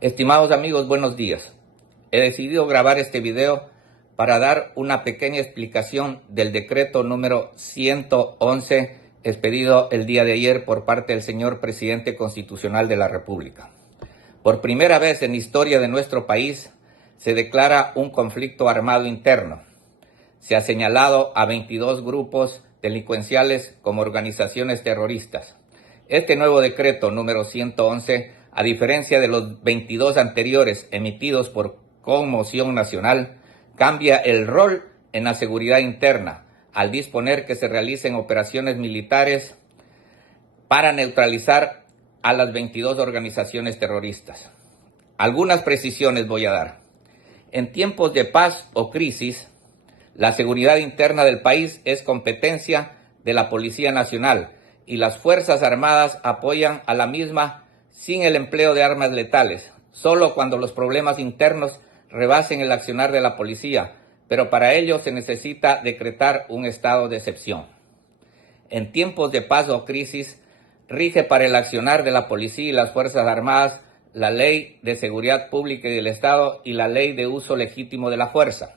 Estimados amigos, buenos días. He decidido grabar este video para dar una pequeña explicación del decreto número 111 expedido el día de ayer por parte del señor Presidente Constitucional de la República. Por primera vez en la historia de nuestro país se declara un conflicto armado interno. Se ha señalado a 22 grupos delincuenciales como organizaciones terroristas. Este nuevo decreto número 111, a diferencia de los 22 anteriores emitidos por conmoción nacional, cambia el rol en la seguridad interna al disponer que se realicen operaciones militares para neutralizar a las 22 organizaciones terroristas. Algunas precisiones voy a dar. En tiempos de paz o crisis, la seguridad interna del país es competencia de la Policía Nacional y las Fuerzas Armadas apoyan a la misma sin el empleo de armas letales, solo cuando los problemas internos rebasen el accionar de la policía, pero para ello se necesita decretar un estado de excepción. En tiempos de paz o crisis, rige para el accionar de la policía y las Fuerzas Armadas la Ley de Seguridad Pública y del Estado y la Ley de Uso Legítimo de la Fuerza.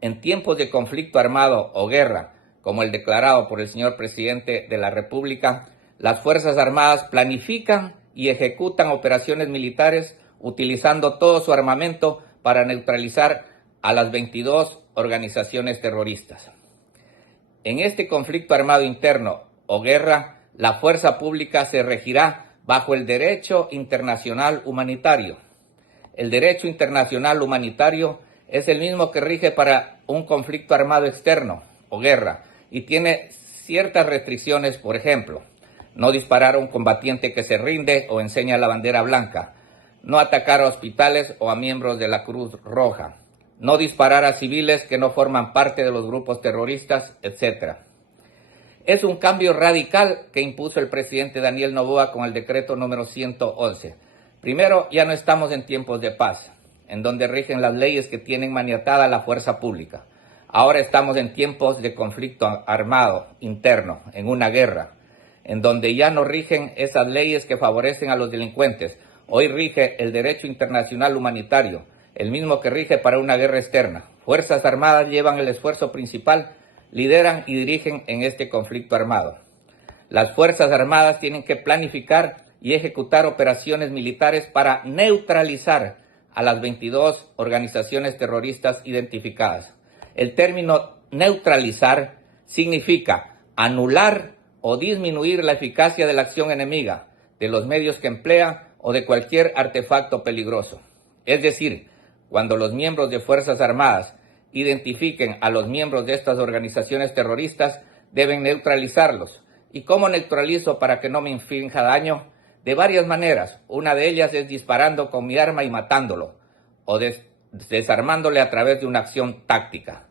En tiempos de conflicto armado o guerra, como el declarado por el señor Presidente de la República, las Fuerzas Armadas planifican y ejecutan operaciones militares utilizando todo su armamento para neutralizar a las 22 organizaciones terroristas. En este conflicto armado interno o guerra, la fuerza pública se regirá bajo el derecho internacional humanitario. El derecho internacional humanitario es el mismo que rige para un conflicto armado externo o guerra y tiene ciertas restricciones, por ejemplo, no disparar a un combatiente que se rinde o enseña la bandera blanca, no atacar a hospitales o a miembros de la Cruz Roja, no disparar a civiles que no forman parte de los grupos terroristas, etc. Es un cambio radical que impuso el presidente Daniel Noboa con el decreto número 111. Primero, ya no estamos en tiempos de paz, en donde rigen las leyes que tienen maniatada la fuerza pública. Ahora estamos en tiempos de conflicto armado interno, en una guerra, en donde ya no rigen esas leyes que favorecen a los delincuentes. Hoy rige el derecho internacional humanitario, el mismo que rige para una guerra externa. Fuerzas Armadas llevan el esfuerzo principal, lideran y dirigen en este conflicto armado. Las Fuerzas Armadas tienen que planificar y ejecutar operaciones militares para neutralizar a las 22 organizaciones terroristas identificadas. El término neutralizar significa anular o disminuir la eficacia de la acción enemiga, de los medios que emplea o de cualquier artefacto peligroso. Es decir, cuando los miembros de Fuerzas Armadas identifiquen a los miembros de estas organizaciones terroristas, deben neutralizarlos. ¿Y cómo neutralizo para que no me infrinja daño? De varias maneras. Una de ellas es disparando con mi arma y matándolo, o desarmándole a través de una acción táctica.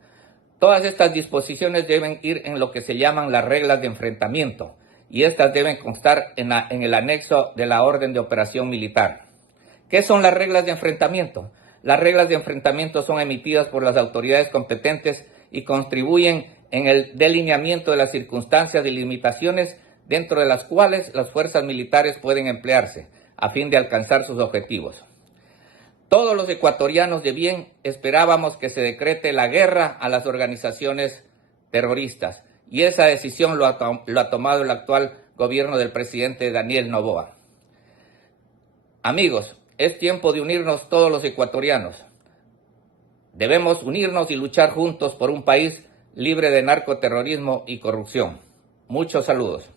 Todas estas disposiciones deben ir en lo que se llaman las reglas de enfrentamiento, y estas deben constar en el anexo de la orden de operación militar. ¿Qué son las reglas de enfrentamiento? Las reglas de enfrentamiento son emitidas por las autoridades competentes y contribuyen en el delineamiento de las circunstancias y limitaciones dentro de las cuales las fuerzas militares pueden emplearse a fin de alcanzar sus objetivos. Todos los ecuatorianos de bien esperábamos que se decrete la guerra a las organizaciones terroristas y esa decisión lo ha tomado el actual gobierno del presidente Daniel Noboa. Amigos, es tiempo de unirnos todos los ecuatorianos. Debemos unirnos y luchar juntos por un país libre de narcoterrorismo y corrupción. Muchos saludos.